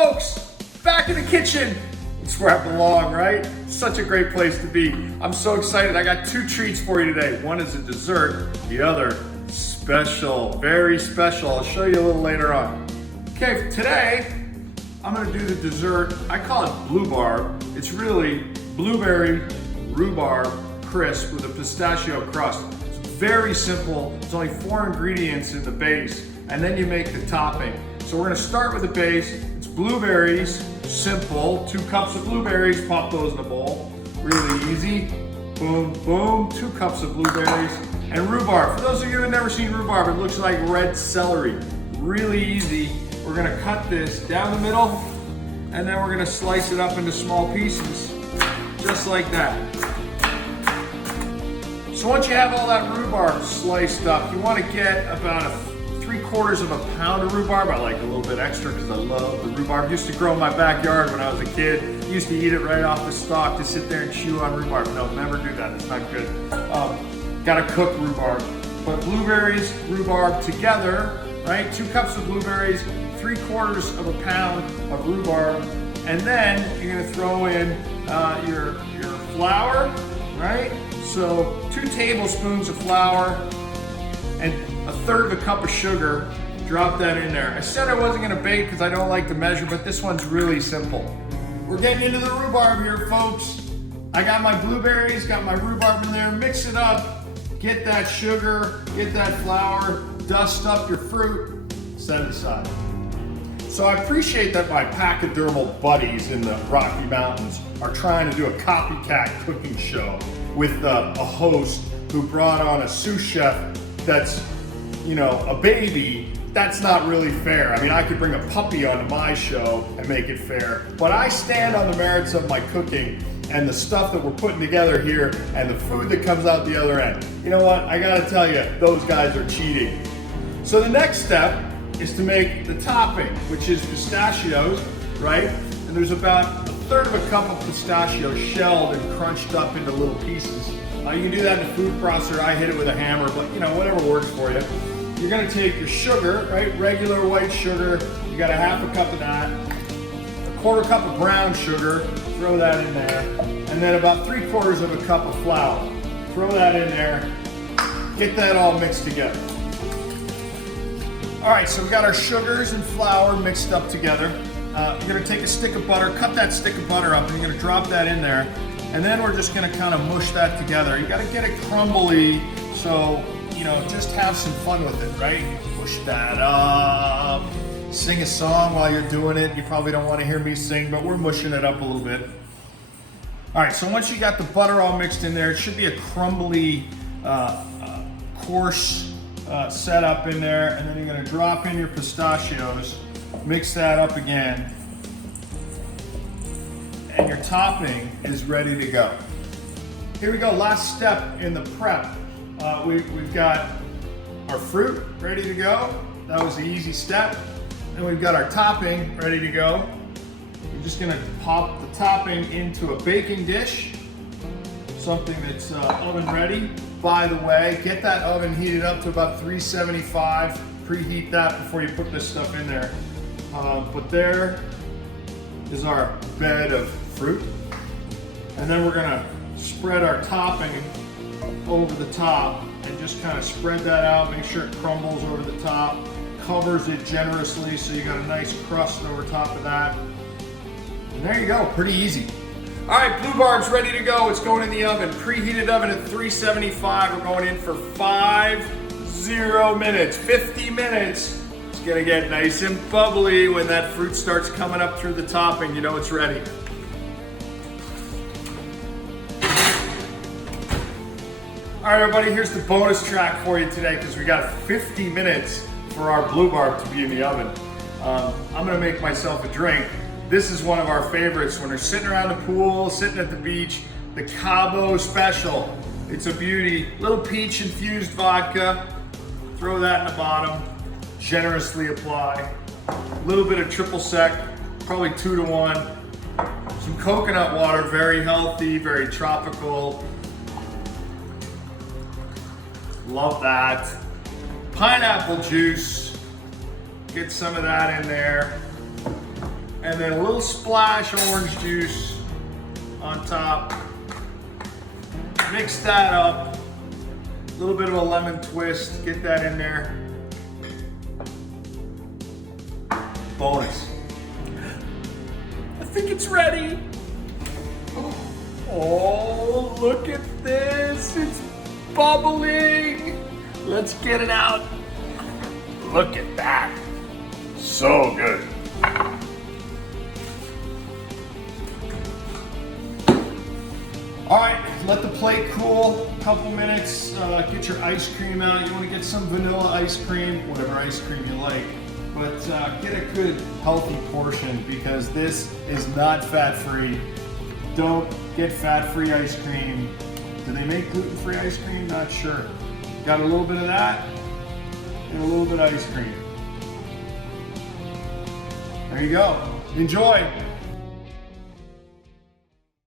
Folks, back in the kitchen. It's where I belong, right? Such a great place to be. I'm so excited. I got two treats for you today. One is a dessert, the other special, very special. I'll show you a little later on. Okay, today I'm gonna do the dessert. I call it Bluebarb. It's really blueberry rhubarb crisp with a pistachio crust. It's very simple. It's only 4 ingredients in the base, and then you make the topping. So we're gonna start with the base. It's blueberries, simple. 2 cups of blueberries, pop those in a bowl. Really easy. Boom, boom. 2 cups of blueberries. And rhubarb. For those of you who have never seen rhubarb, it looks like red celery. Really easy. We're gonna cut this down the middle, and then we're gonna slice it up into small pieces, just like that. So once you have all that rhubarb sliced up, you wanna get about 3/4 of a pound of rhubarb. I like a little bit extra because I love the rhubarb. Used to grow in my backyard when I was a kid. Used to eat it right off the stalk, to sit there and chew on rhubarb. No, never do that, it's not good. Gotta cook rhubarb. But blueberries, rhubarb together, right? 2 cups of blueberries, 3/4 of a pound of rhubarb, and then you're gonna throw in your flour, right? So 2 tablespoons of flour and 1/3 of a cup of sugar. Drop that in there. I said I wasn't gonna bake because I don't like to measure, but this one's really simple. We're getting into the rhubarb here, folks. I got my blueberries, got my rhubarb in there. Mix it up. Get that sugar, get that flour, dust up your fruit, set it aside. So I appreciate that my pachydermal buddies in the Rocky Mountains are trying to do a copycat cooking show with a host who brought on a sous chef that's, you know, a baby. That's not really fair. I mean, I could bring a puppy onto my show and make it fair, but I stand on the merits of my cooking and the stuff that we're putting together here and the food that comes out the other end. You know what? I gotta tell you, those guys are cheating. So the next step is to make the topping, which is pistachios, right? And there's about 1/3 of a cup of pistachios shelled and crunched up into little pieces. You can do that in a food processor. I hit it with a hammer, but you know, whatever works for you. You're gonna take your sugar, right? Regular white sugar. You got 1/2 cup of that. 1/4 cup of brown sugar. Throw that in there. And then about 3/4 of a cup of flour. Throw that in there. Get that all mixed together. All right, so we got our sugars and flour mixed up together. You're gonna take a stick of butter, cut that stick of butter up, and you're gonna drop that in there. And then we're just gonna kind of mush that together. You gotta get it crumbly, so, you know, just have some fun with it, right? Push that up. Sing a song while you're doing it. You probably don't wanna hear me sing, but we're mushing it up a little bit. All right, so once you got the butter all mixed in there, it should be a crumbly, coarse setup in there, and then you're gonna drop in your pistachios, mix that up again, and your topping is ready to go. Here we go, last step in the prep. We've got our fruit ready to go. That was the easy step. And we've got our topping ready to go. We're just gonna pop the topping into a baking dish, something that's oven ready. By the way, get that oven heated up to about 375. Preheat that before you put this stuff in there. But there is our bed of fruit. And then we're gonna spread our topping over the top and just kind of spread that out, make sure it crumbles over the top, covers it generously so you got a nice crust over top of that. And there you go, pretty easy. All right, Bluebarb's ready to go. It's going in the oven, preheated oven at 375. We're going in for 50 minutes, 50 minutes. It's gonna get nice and bubbly when that fruit starts coming up through the topping. You know it's ready. All right, everybody, here's the bonus track for you today because we got 50 minutes for our Bluebarb to be in the oven. I'm gonna make myself a drink. This is one of our favorites when we're sitting around the pool, sitting at the beach, the Cabo Special. It's a beauty. Little peach infused vodka. Throw that in the bottom. Generously apply. A little bit of triple sec, probably 2 to 1. Some coconut water, very healthy, very tropical. Love that. Pineapple juice. Get some of that in there. And then a little splash of orange juice on top. Mix that up. A little bit of a lemon twist, get that in there. Bonus. I think it's ready. Oh, look at this. It's bubbling. Let's get it out. Look at that. So good. All right, let the plate cool a couple minutes. Get your ice cream out. You want to get some vanilla ice cream, whatever ice cream you like. But get a good healthy portion because this is not fat-free. Don't get fat-free ice cream. Do they make gluten-free ice cream? Not sure. Got a little bit of that and a little bit of ice cream. There you go. Enjoy.